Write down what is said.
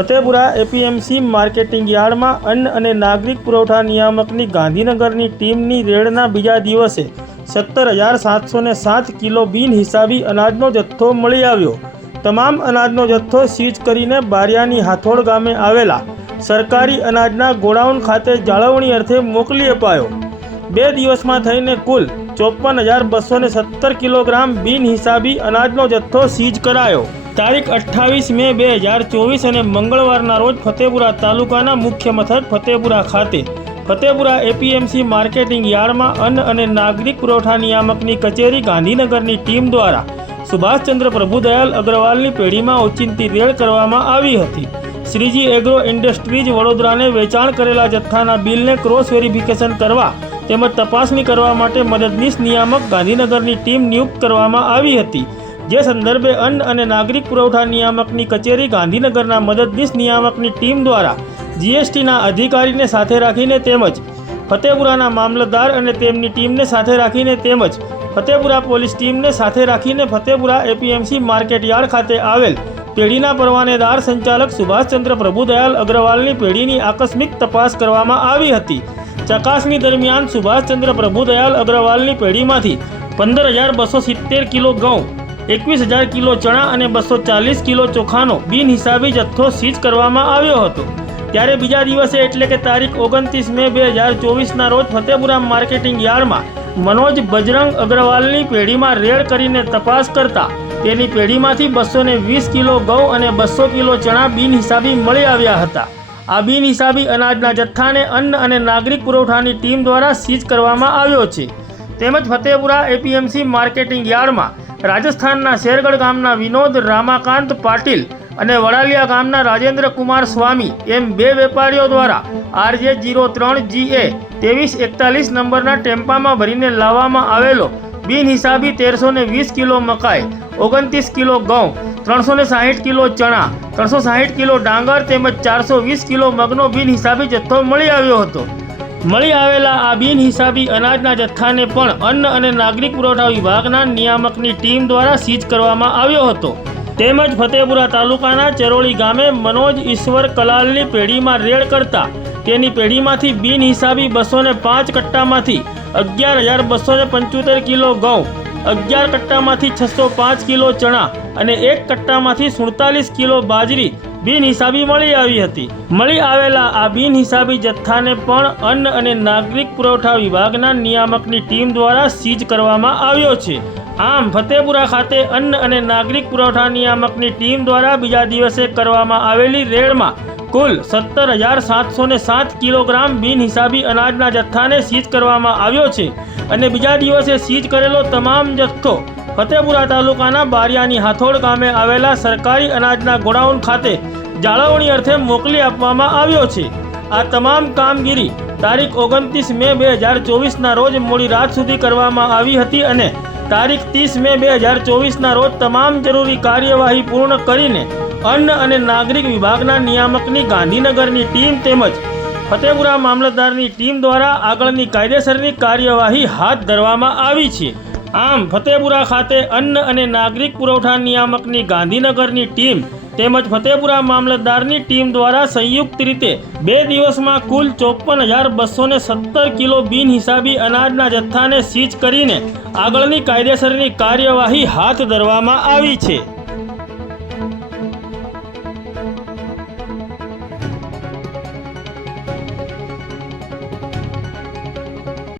Fatepura APMC marketing યાર્ડમાં અન્ન અને નાગરિક પુરવઠા નિયામકની ગાંધીનગરની ટીમની રેડના બીજા દિવસે 17,707 કિલો બિનહિસાબી અનાજનો જથ્થો મળી આવ્યો। તમામ અનાજનો જથ્થો સીઝ કરીને બારિયાની હાથોડ ગામે આવેલા સરકારી અનાજના ગોડાઉન ખાતે જાળવણી અર્થે મોકલી અપાયો। 2 દિવસમાં થઈને કુલ 54,217 કિલોગ્રામ બિનહિસાબી અનાજનો જથ્થો સીઝ કરાયો। તારીખ 28 મે 2024 અને મંગળવારના રોજ ફતેપુરા તાલુકાના મુખ્ય મથક ફતેપુરા ખાતે ફતેપુરા એપીએમસી માર્કેટિંગ યાર્ડમાં અન્ન અને નાગરિક પુરવઠા નિયામકની કચેરી ગાંધીનગરની ટીમ દ્વારા સુભાષચંદ્ર પ્રભુદયાલ અગ્રવાલની પેઢીમાં ઓચિંતી રેડ કરવામાં આવી હતી। શ્રીજી એગ્રો ઇન્ડસ્ટ્રીઝ વડોદરાને વેચાણ કરેલા જથ્થાના બિલને ક્રોસ વેરિફિકેશન કરવા તેમજ તપાસણી કરવા માટે મદદનીશ નિયામક ગાંધીનગરની ટીમ નિયુક્ત કરવામાં આવી હતી। જે સંદર્ભે અન્ન અને નાગરિક પુરવઠા નિયામકની કચેરી ગાંધીનગરના મદદનીશ નિયામકની ટીમ દ્વારા જીએસટીના અધિકારીને સાથે રાખીને તેમજ ફતેપુરાના મામલતદાર અને તેમની ટીમને સાથે રાખીને તેમજ ફતેપુરા પોલીસ ટીમને સાથે રાખીને ફતેપુરા એપીએમસી માર્કેટ યાર્ડ ખાતે આવેલ પેઢીના પરવાનેદાર સંચાલક સુભાષચંદ્ર પ્રભુદયાલ અગ્રવાલની પેઢીની આકસ્મિક તપાસ કરવામાં આવી હતી। ચકાસણી દરમિયાન સુભાષચંદ્ર પ્રભુદયાલ અગ્રવાલની પેઢીમાંથી 15,270 કિલો ઘઉં, 21,000 કિલો ચણા અને 240 કિલો ચોખાનો બિનહિસાબી જથ્થો સીઝ કરવામાં આવ્યો હતો। ત્યારે બીજા દિવસે એટલે કે તારીખ 29 મે 2024ના રોજ ફતેપુરા માર્કેટિંગ યાર્ડમાં મનોજ બજરંગ અગ્રવાલની પેઢીમાં રેડ કરીને તપાસ કરતા તેની પેઢીમાંથી 220 કિલો ઘઉં અને 200 કિલો ચણા બિનહિસાબી મળી આવ્યા હતા। આ બિનહિસાબી અનાજના જથ્થાને અન્ન અને નાગરિક પુરવઠાની ટીમ દ્વારા સીઝ કરવામાં આવ્યો છે। તેમજ ફતેપુરા એપીએમસી માર્કેટિંગ યાર્ડમાં રાજસ્થાનના શેરગઢ ગામના વિનોદ રામાકાંત પાટીલ અને વડાલિયા ગામના રાજેન્દ્ર કુમાર સ્વામી એમ 2 વેપારીઓ દ્વારા RJ03GA 2341 નંબરના ટેમ્પામાં ભરીને લાવવામાં આવેલો બિનહિસાબી 1320 કિલો મકાઈ, 29 કિલો ઘઉં, 360 કિલો ચણા, 360 કિલો ડાંગર તેમજ 420 કિલો મગનો બિનહિસાબી જથ્થો મળી આવ્યો હતો। મળી આવેલા આ બિનહિસાબી અનાજના જથ્થાને પણ અન્ન અને નાગરિક પુરવઠા વિભાગના નિયામકની ટીમ દ્વારા સીઝ કરવામાં આવ્યો હતો। તેમજ ફતેપુરા તાલુકાના ચરોળી ગામે મનોજ ઈશ્વર કલાલની પેઢીમાં રેડ કરતા તેની પેઢીમાંથી બિનહિસાબી 205 કટ્ટામાંથી 11,275 કિલો ઘઉં, 11 કટ્ટામાંથી 605 કિલો ચણા અને 1 કટ્ટામાંથી 47 કિલો બાજરી બિનહિસાબી મળી આવી હતી। મળી આવેલા આ બિનહિસાબી જથ્થાને પણ અન્ન અને નાગરિક પુરવઠા વિભાગના નિયામકની ટીમ દ્વારા સીઝ કરવામાં આવ્યો છે। આમ ફતેપુરા ખાતે અન્ન અને નાગરિક પુરવઠા નિયામકની ટીમ દ્વારા બીજા દિવસે કરવામાં આવેલી રેડમાં કુલ 17,707 કિલોગ્રામ બિનહિસાબી અનાજના જથ્થાને સીઝ કરવામાં આવ્યો છે અને બીજા દિવસે સીઝ કરેલો તમામ જથ્થો ફતેપુરા તાલુકાના બારિયાની હાથોડ ગામે આવેલા સરકારી અનાજના ગોડાઉન ખાતે જાળવણી અર્થે મોકલી આપવામાં આવ્યો છે। આ તમામ કામગીરી તારીખ 29 મે 2024ના રોજ મોડી રાત સુધી કરવામાં આવી હતી અને તારીખ 30 મે 2024ના રોજ તમામ જરૂરી કાર્યવાહી પૂર્ણ કરીને અન્ન અને નાગરિક વિભાગના નિયામકની ગાંધીનગરની ટીમ તેમજ ફતેપુરા મામલતદારની ટીમ દ્વારા આગળની કાયદેસરની કાર્યવાહી હાથ ધરવામાં આવી છે। આમ ફતેપુરા ખાતે અન્ન અને નાગરિક પુરવઠા નિયામકની ગાંધીનગરની ટીમ તેમજ ફતેપુરા મામલતદારની ટીમ દ્વારા સંયુક્ત રીતે 2 દિવસમાં કુલ 54,217 કિલો બિનહિસાબી અનાજના જથ્થાને સીઝ કરીને આગળની કાયદેસરની કાર્યવાહી હાથ ધરવામાં આવી છે।